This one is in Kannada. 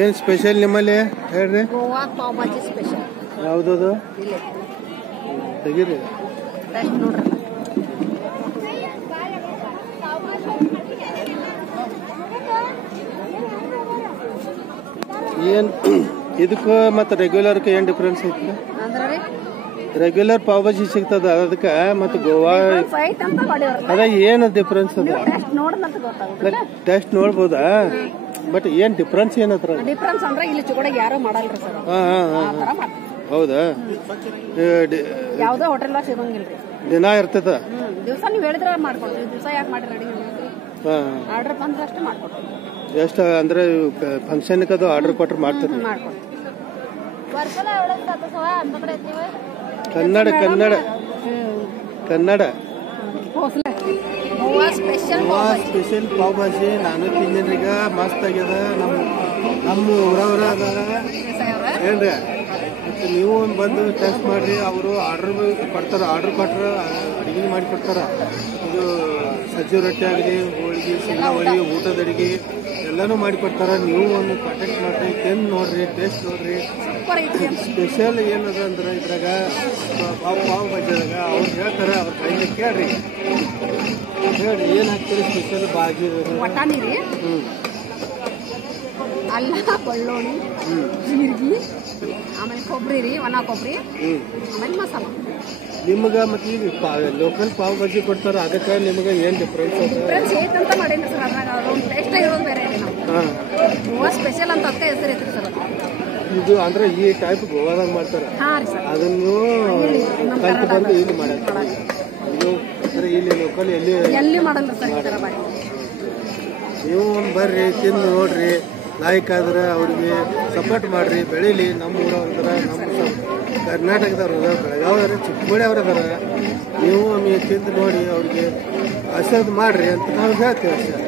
ಏನು ಸ್ಪೆಷಲ್ ನಿಮ್ಮಲ್ಲಿ ಹೇಳ್ರಿ? ಗೋವಾ ಪಾವ್ ಭಾಜಿ ಸ್ಪೆಷಲ್. ಯಾವುದದು? ತೆಗೀರಿ. ಏನು ಇದಕ್ಕೆ ಮತ್ತು ರೆಗ್ಯುಲರ್ಗೆ ಏನು ಡಿಫ್ರೆನ್ಸ್ ಐತಿ? ರೆಗ್ಯುಲರ್ ಪಾವ್ ಭಾಜಿ ಸಿಗ್ತದ ಅದಕ್ಕೆ ಮತ್ತು ಗೋವಾ ಅದ ಏನು ಡಿಫ್ರೆನ್ಸ್ ಅದ? ಟೆಸ್ಟ್ ನೋಡ್ಬೋದಾ? ಬಟ್ ಏನ್ ಡಿಫ್ರೆನ್ಸ್ ಏನತ್ರ? ಡಿಫ್ರೆನ್ಸ್ ಅಂದ್ರೆ ಇಲ್ಲಿ ಚುಗಡಿಗೆ ಯಾರು ಮಾಡಲ್ರಿ ಸರ್. ಹೌದಾ? ಯಾವ್ದೋ ಹೋಟೆಲ್ ಸಿಗಂಗಿಲ್ರಿ. ದಿನ ಇರ್ತದ? ದಿವಸ ನೀವು ಹೇಳಿದ್ರೆ ಮಾಡ್ಕೊಡ್ತೀವಿ. ದಿವಸ ಯಾಕೆ ಮಾಡಿ ರೆಡಿ ಆರ್ಡರ್ ಬಂದಷ್ಟು ಮಾಡ್ಕೊಡ್ತೀವಿ. ಎಷ್ಟು ಅಂದ್ರೆ ಫಂಕ್ಷನ್ಗೆ ಅದು ಆರ್ಡರ್ ಕೊಟ್ರೆ ಮಾಡ್ತೀರಿ? ಕನ್ನಡ ಕನ್ನಡ ಕನ್ನಡ ಸ್ಪೆಷಲ್ ಪಾವ್ ಭಾಜಿ ನಾನು ತಿಂದಿನಿ. ಈಗ ಮಸ್ತ್ ಆಗ್ಯದ. ನಮ್ಮ ಊರವ್ರ ಏನ್ರಿ ಮತ್ತೆ ನೀವು ಬಂದು ಟೆಸ್ಟ್ ಮಾಡ್ರಿ. ಅವರು ಆರ್ಡರ್ ಕೊಡ್ತಾರ. ಆರ್ಡರ್ ಕೊಟ್ರ ಅಡಿಗೆ ಮಾಡಿ ಕೊಡ್ತಾರ. ಇದು ಸಜ್ಜಿ ರೊಟ್ಟಿ ಆಗಲಿ, ಹೋಳಿಗೆ, ಶೇಂಗಾ ಹೋಳಿಗೆ, ಊಟದ ಅಡಿಗೆ ಎಲ್ಲಾನು ಮಾಡಿ ಕೊಡ್ತಾರ. ನೀವು ಒಂದು ಕಾಂಟ್ಯಾಕ್ಟ್ ಮಾಡ್ರಿ, ತಿಂದು ನೋಡ್ರಿ, ಟೇಸ್ಟ್ ನೋಡ್ರಿ. ಸ್ಪೆಷಲ್ ಏನದ ಅಂದ್ರೆ ಇದ್ರಾಗ ಪಾವ್ ಭಾಜಿದಾಗ ಅವ್ರು ಹೇಳ್ತಾರ. ಅವ್ರ ಕೈಯಿಂದ ಕೇಳ್ರಿ, ಹೇಳ್ರಿ ಏನ್ ಹಾಕ್ತೀರಿ ಸ್ಪೆಷಲ್ ಭಾಜಿ? ಅಲ್ಲ, ಬೆಳ್ಳುಳ್ಳಿ, ಜೀರಿಗೆ, ಆಮೇಲೆ ಕೊಬ್ಬರಿ ರೀ, ಒಣ ಕೊಬ್ಬರಿ, ಆಮೇಲೆ ಮಸಾಲ. ನಿಮ್ಗ ಮತ್ತೆ ಈಗ ಲೋಕಲ್ ಪಾವ್ ಭಾಜಿ ಕೊಡ್ತಾರ, ಅದಕ್ಕೆ ನಿಮ್ಗೆ ಏನ್ ಡಿಫ್ರೆನ್ಸ್ ಐತಂತ ಮಾಡೀನಿ ಸರ್. ಅದ್ರಾಗ ಟೇಸ್ಟ್ ಇರೋದು ಬೇರೆ ಇದೆ. ಗೋವಾ ಸ್ಪೆಷಲ್ ಅಂತ ಅಷ್ಟೇ ಹೆಸರು ಐತ್ರಿ ಸರ್. ಇದು ಅಂದ್ರೆ ಈ ಟೈಪ್ ಗೋವಾದಾಗ ಮಾಡ್ತಾರ. ಅದನ್ನು ಕಲ್ತು ಬಂದು ಇಲ್ಲಿ ಮಾಡಾರ. ಇದು ಅಂದ್ರೆ ಇಲ್ಲಿ ಲೋಕಲ್ ಎಲ್ಲಿ ಮಾಡಲ್ರಿ ಸರ್ ಈ ತರ ಮಾಡಿ. ನೀವು ಒಂದು ಬರ್ರಿ, ತಿಂದು ನೋಡ್ರಿ. ಲಾಯ್ಕ್ ಆದ್ರೆ ಅವ್ರಿಗೆ ಸಪೋರ್ಟ್ ಮಾಡ್ರಿ, ಬೆಳೀಲಿ. ನಮ್ಮ ಊರವ್ರದಾರ, ನಮ್ಮ ಕರ್ನಾಟಕದವ್ರು ಅದಾರ, ಬೆಳಗಾವ್ದಾರ, ಚಿಕ್ಕಮಗಳೂರು ಅವ್ರ ಅದಾರ. ನೀವು ಒಮ್ಮೆ ತಿಂದು ನೋಡಿ ಅವ್ರಿಗೆ ಆಶೀರ್ವಾದ ಮಾಡ್ರಿ ಅಂತ ನಾವು ಹೇಳ್ತೀವಿ ಅಷ್ಟೇ.